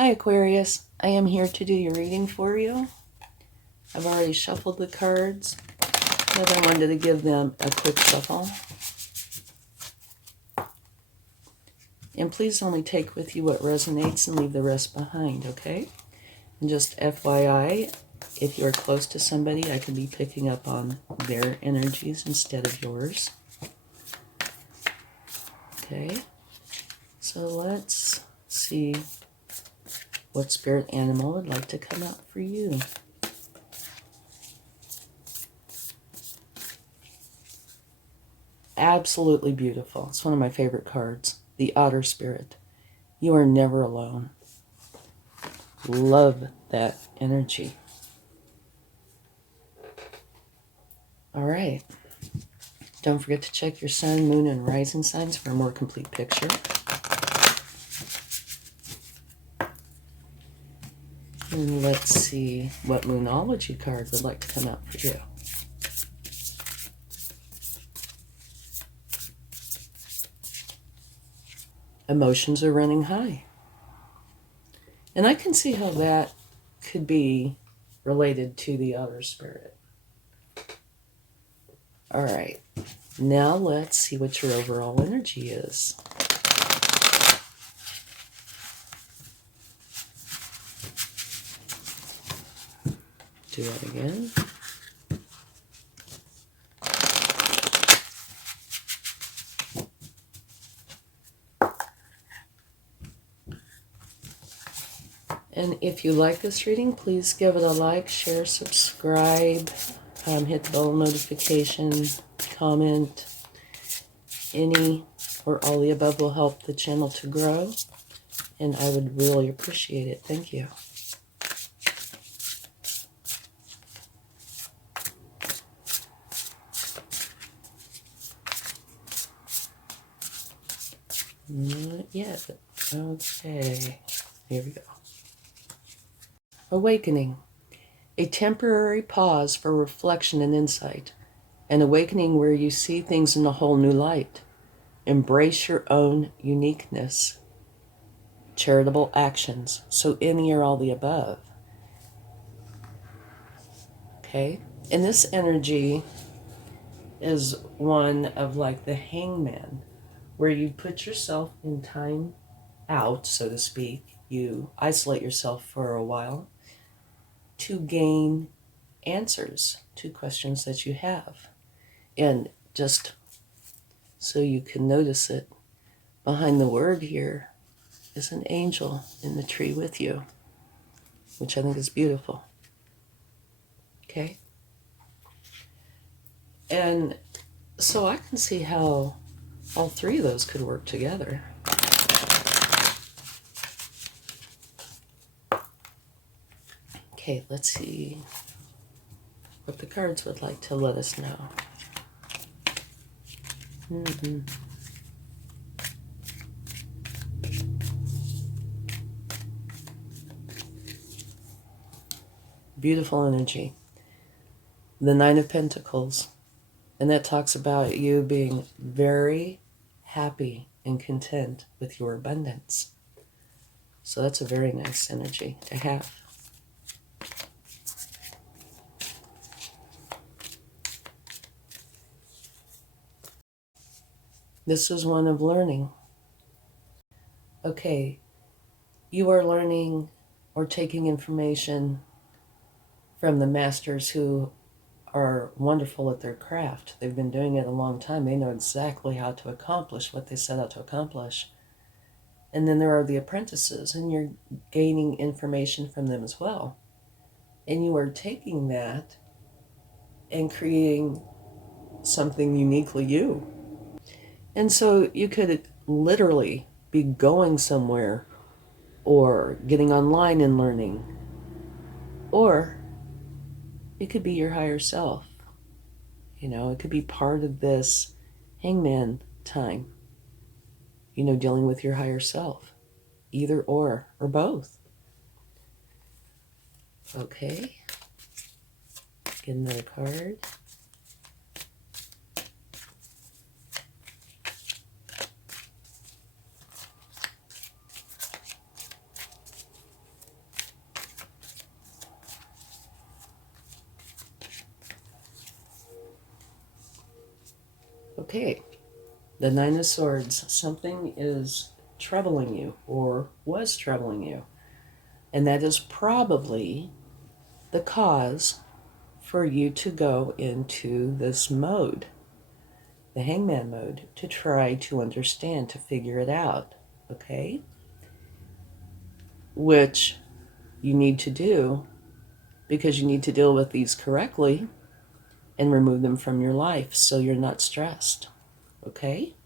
Hi Aquarius, I am here to do your reading for you. I've already shuffled the cards, but I wanted to give them a quick shuffle. And please only take with you what resonates and leave the rest behind, okay? And just FYI, if you're close to somebody, I could be picking up on their energies instead of yours. Okay, so let's see what spirit animal would like to come out for you. Absolutely beautiful. It's one of my favorite cards. The Otter Spirit. You are never alone. Love that energy. All right. Don't forget to check your sun, moon, and rising signs for a more complete picture. And let's see what Moonology card would like to come out for you. Emotions are running high. And I can see how that could be related to the Otter Spirit. All right. Now let's see what your overall energy is. Do that again. And if you like this reading, please give it a like, share, subscribe, hit the bell notification, comment. Any or all the above will help the channel to grow, and I would really appreciate it. Thank you. Not yet, but okay. Here we go. Awakening. A temporary pause for reflection and insight. An awakening where you see things in a whole new light. Embrace your own uniqueness. Charitable actions. So any or all the above. Okay? And this energy is one of like the hangman, where you put yourself in time out, so to speak. You isolate yourself for a while to gain answers to questions that you have. And just so you can notice it, behind the word here is an angel in the tree with you, which I think is beautiful. Okay? And so I can see how all three of those could work together. Okay, let's see what the cards would like to let us know. Beautiful energy. The Nine of Pentacles. And that talks about you being very happy and content with your abundance. So that's a very nice energy to have. This is one of learning. Okay, you are learning or taking information from the masters who are wonderful at their craft. They've been doing it a long time. They know exactly how to accomplish what they set out to accomplish. And then there are the apprentices, and you're gaining information from them as well. And you are taking that and creating something uniquely you. And so you could literally be going somewhere or getting online and learning. Or it could be your higher self. You know, it could be part of this hangman time. You know, dealing with your higher self. Either or both. Okay. Get another card. Okay, the Nine of Swords. Something is troubling you or was troubling you. And that is probably the cause for you to go into this mode, the hangman mode, to try to understand, to figure it out, okay? Which you need to do because you need to deal with these correctly and remove them from your life so you're not stressed, okay?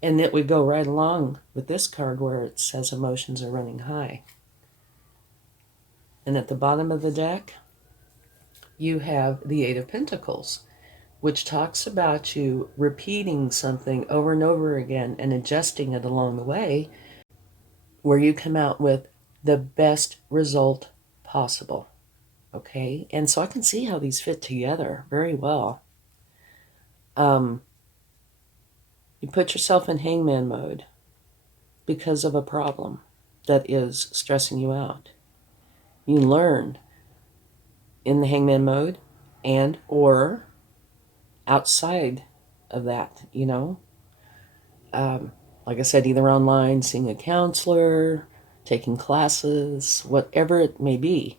And it would go right along with this card where it says emotions are running high. And at the bottom of the deck, you have the Eight of Pentacles, which talks about you repeating something over and over again and adjusting it along the way, where you come out with the best result possible. Okay? And so I can see how these fit together very well. You put yourself in hangman mode because of a problem that is stressing you out. You learn in the hangman mode and or outside of that, you know. Like I said, either online, seeing a counselor, taking classes, whatever it may be.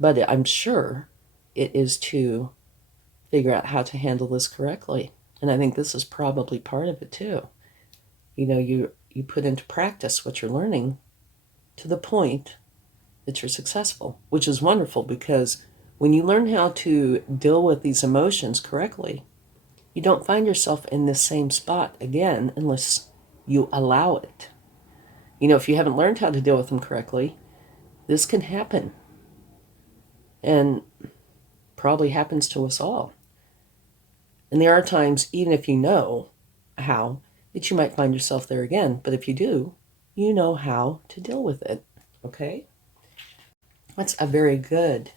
But I'm sure it is to figure out how to handle this correctly. And I think this is probably part of it too. You know, you put into practice what you're learning to the point that you're successful, which is wonderful because when you learn how to deal with these emotions correctly, you don't find yourself in this same spot again unless you allow it. You know, if you haven't learned how to deal with them correctly, this can happen. And probably happens to us all. And there are times, even if you know how, that you might find yourself there again. But if you do, you know how to deal with it. Okay? That's a very good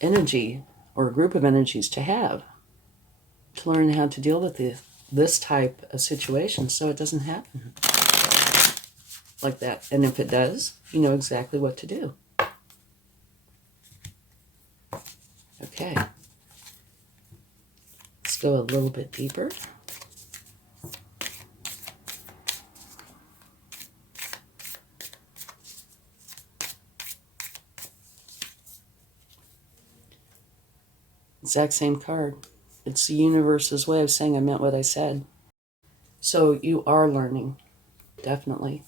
energy or a group of energies to have, to learn how to deal with this type of situation so it doesn't happen like that. And if it does, you know exactly what to do. Okay. Let's go a little bit deeper. Exact same card. It's the universe's way of saying I meant what I said. So you are learning, definitely.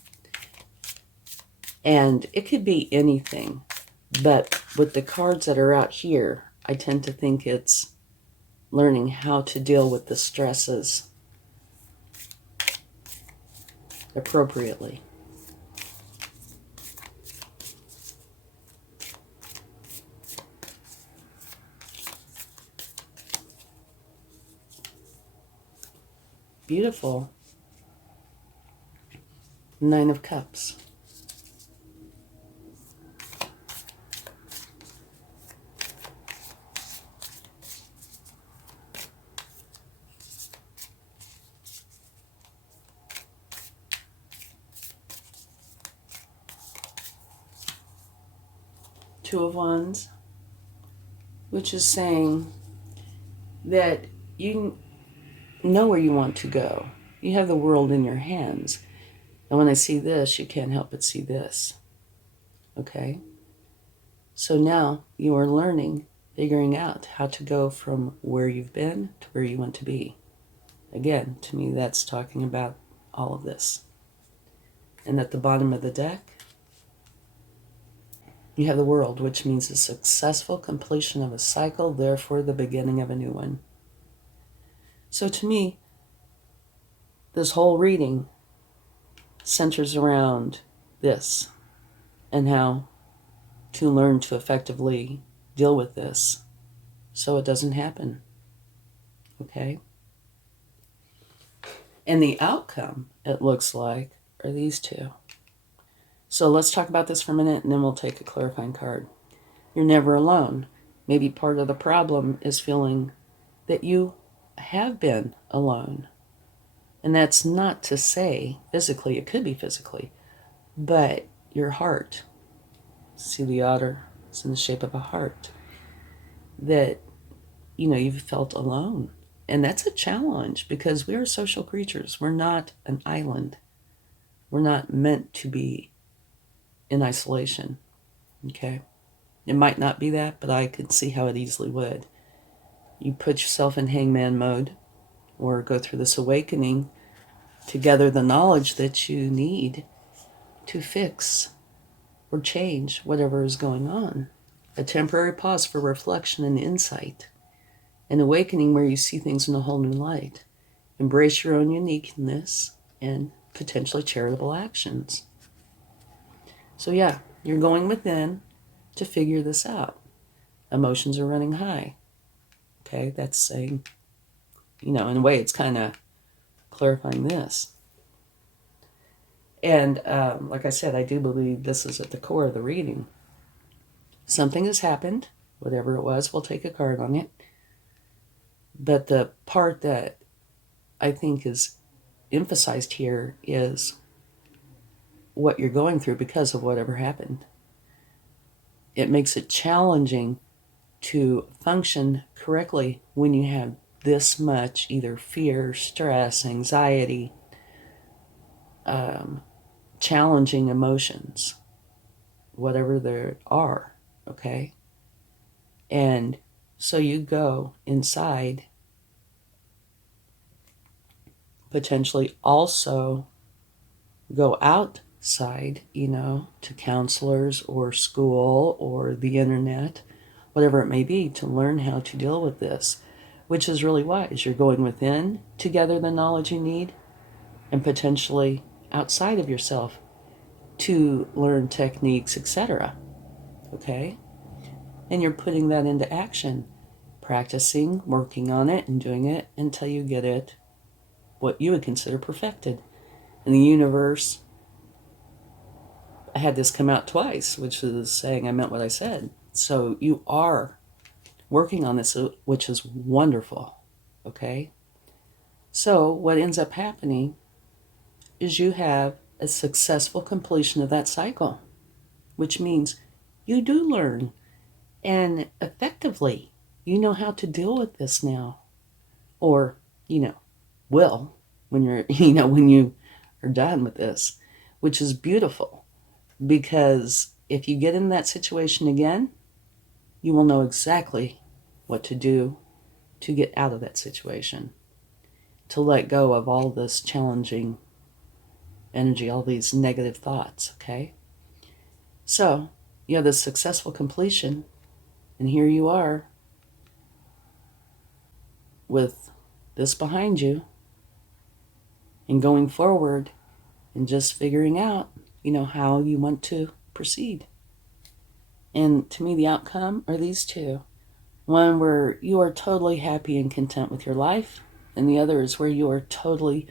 And it could be anything. But with the cards that are out here, I tend to think it's learning how to deal with the stresses appropriately. Beautiful. Nine of Cups. Two of Wands, which is saying that you know where you want to go. You have the world in your hands. And when I see this, you can't help but see this. Okay? So now you are learning, figuring out how to go from where you've been to where you want to be. Again, to me, that's talking about all of this. And at the bottom of the deck, you have the World, which means a successful completion of a cycle, therefore the beginning of a new one. So to me, this whole reading centers around this and how to learn to effectively deal with this so it doesn't happen. Okay? And the outcome, it looks like, are these two. So let's talk about this for a minute and then we'll take a clarifying card. You're never alone. Maybe part of the problem is feeling that you have been alone. And that's not to say physically, it could be physically, but your heart. See the otter? It's in the shape of a heart. that, you've felt alone. And that's a challenge because we are social creatures. We're not an island. We're not meant to be in isolation. Okay? It might not be that, but I could see how it easily would. You put yourself in hangman mode or go through this awakening to gather the knowledge that you need to fix or change whatever is going on. A temporary pause for reflection and insight. An awakening where you see things in a whole new light. Embrace your own uniqueness and potentially charitable actions. So yeah, you're going within to figure this out. Emotions are running high. Okay, that's saying, in a way, it's kind of clarifying this. And like I said, I do believe this is at the core of the reading. Something has happened, whatever it was, we'll take a card on it. But the part that I think is emphasized here is what you're going through because of whatever happened. It makes it challenging to function correctly when you have this much either fear, stress, anxiety, challenging emotions, whatever there are, okay? And so you go inside, potentially also go outside, to counselors or school or the internet, whatever it may be, to learn how to deal with this, which is really wise. You're going within to gather the knowledge you need and potentially outside of yourself to learn techniques, etc. Okay? And you're putting that into action, practicing, working on it, and doing it until you get it what you would consider perfected. In the universe, I had this come out twice, which is saying I meant what I said. So you are working on this, which is wonderful, okay? So what ends up happening is you have a successful completion of that cycle, which means you do learn, and effectively, you know how to deal with this now, or, will, when you're, when you are done with this, which is beautiful, because if you get in that situation again, you will know exactly what to do to get out of that situation, to let go of all this challenging energy, all these negative thoughts, okay? So, you have this successful completion, and here you are with this behind you and going forward and just figuring out, how you want to proceed. And to me, the outcome are these two. One where you are totally happy and content with your life, and the other is where you are totally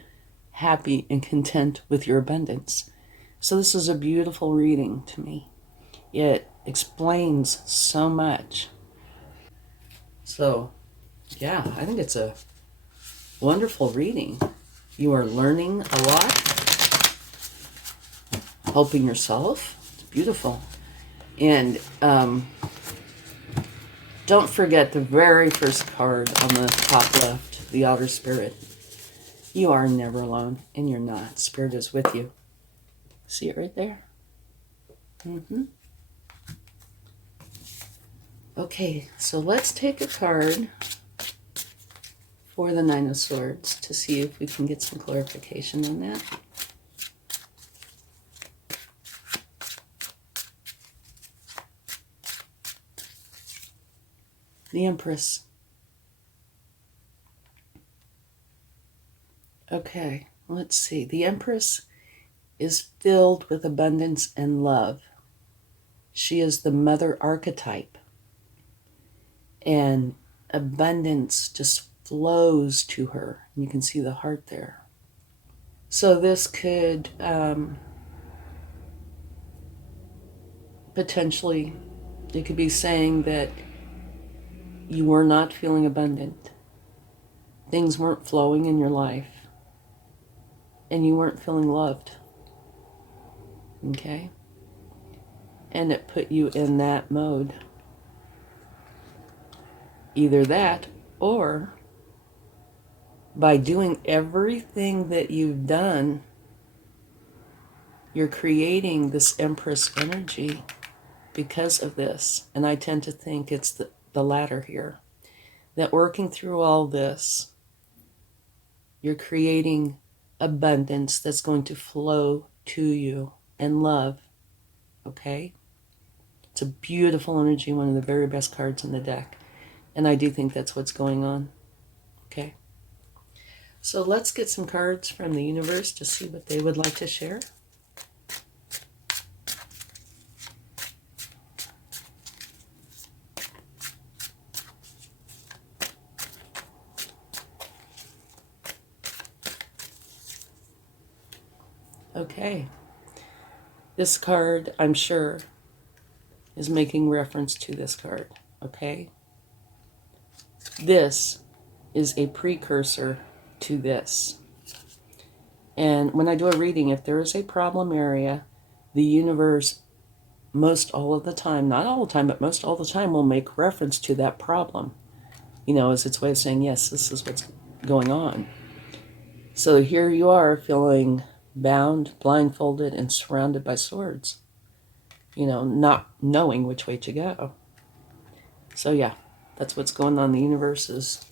happy and content with your abundance. So this is a beautiful reading to me. It explains so much. So, yeah, I think it's a wonderful reading. You are learning a lot, helping yourself. It's beautiful. And don't forget the very first card on the top left, the Outer Spirit. You are never alone, and you're not. Spirit is with you. See it right there? Okay, so let's take a card for the Nine of Swords to see if we can get some clarification on that. The Empress. Okay, let's see. The Empress is filled with abundance and love. She is the mother archetype. And abundance just flows to her. You can see the heart there. So this could potentially, it could be saying that you were not feeling abundant. Things weren't flowing in your life. And you weren't feeling loved. Okay? And it put you in that mode. Either that, or by doing everything that you've done, you're creating this Empress energy because of this. And I tend to think it's the latter here. That working through all this, you're creating abundance that's going to flow to you and love. Okay? It's a beautiful energy, one of the very best cards in the deck. And I do think that's what's going on. Okay? So let's get some cards from the universe to see what they would like to share. Okay. This card, I'm sure, is making reference to this card. Okay? This is a precursor to this. And when I do a reading, if there is a problem area, the universe, most all of the time, not all the time, but most all the time, will make reference to that problem. You know, as its way of saying, yes, this is what's going on. So here you are feeling bound, blindfolded, and surrounded by swords. You know, not knowing which way to go. So yeah, that's what's going on. The universe is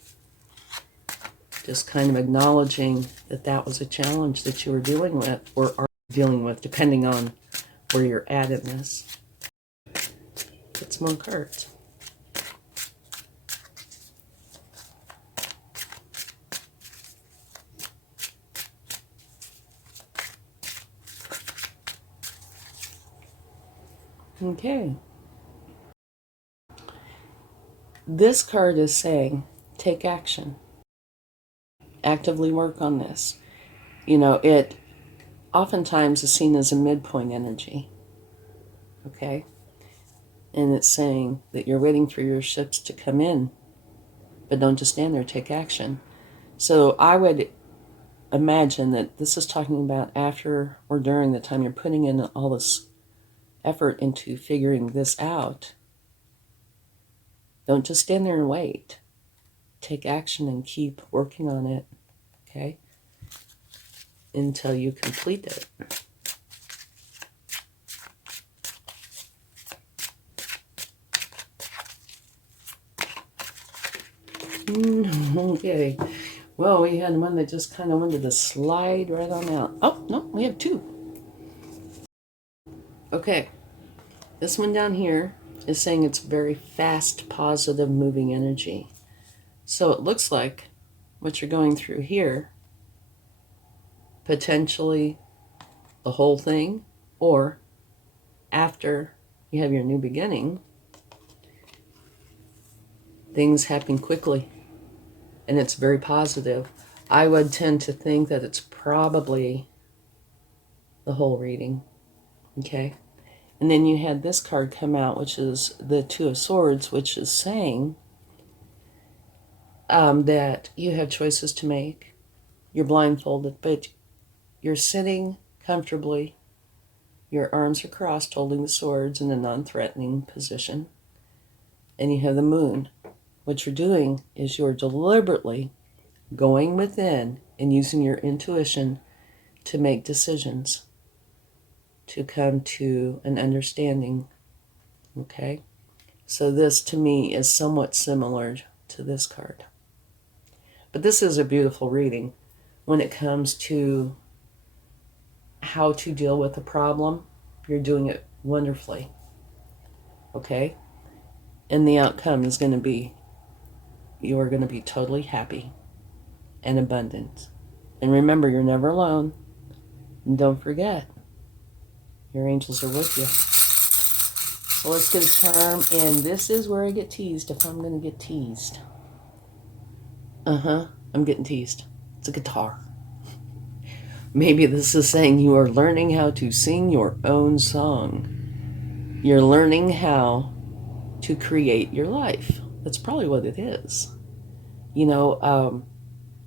just kind of acknowledging that that was a challenge that you were dealing with, or are dealing with, depending on where you're at in this. Get some more cards. Okay. This card is saying, take action. Actively work on this. You know, it oftentimes is seen as a midpoint energy. Okay? And it's saying that you're waiting for your ships to come in, but don't just stand there, take action. So I would imagine that this is talking about after or during the time you're putting in all this effort into figuring this out. Don't just stand there and wait. Take action and keep working on it, okay? Until you complete it. Okay. Well, we had one that just kind of wanted to slide right on out. Oh, no, we have two. Okay. This one down here is saying it's very fast, positive, moving energy. So it looks like what you're going through here, potentially the whole thing, or after you have your new beginning, things happen quickly, and it's very positive. I would tend to think that it's probably the whole reading, okay? And then you had this card come out, which is the Two of Swords, which is saying that you have choices to make. You're blindfolded, but you're sitting comfortably. Your arms are crossed, holding the swords in a non-threatening position. And you have the moon. What you're doing is you're deliberately going within and using your intuition to make decisions, to come to an understanding, okay? So this, to me, is somewhat similar to this card. But this is a beautiful reading when it comes to how to deal with a problem. You're doing it wonderfully, okay? And the outcome is going to be, you are going to be totally happy and abundant. And remember, you're never alone. And don't forget, your angels are with you. So let's get a charm, and this is where I get teased if I'm going to get teased. I'm getting teased. It's a guitar. Maybe this is saying you are learning how to sing your own song. You're learning how to create your life. That's probably what it is. You know,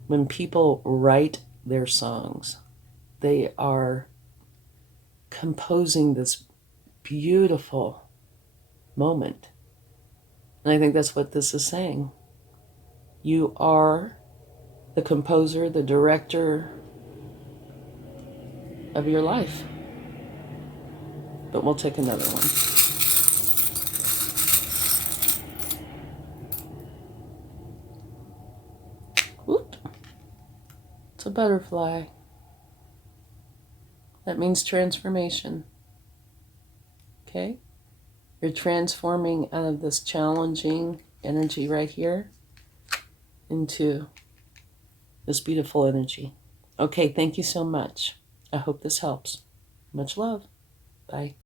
when people write their songs, they are composing this beautiful moment. And I think that's what this is saying. You are the composer, the director of your life. But we'll take another one. Whoop. It's a butterfly. That means transformation. Okay? You're transforming out of this challenging energy right here into this beautiful energy. Okay, thank you so much. I hope this helps. Much love. Bye.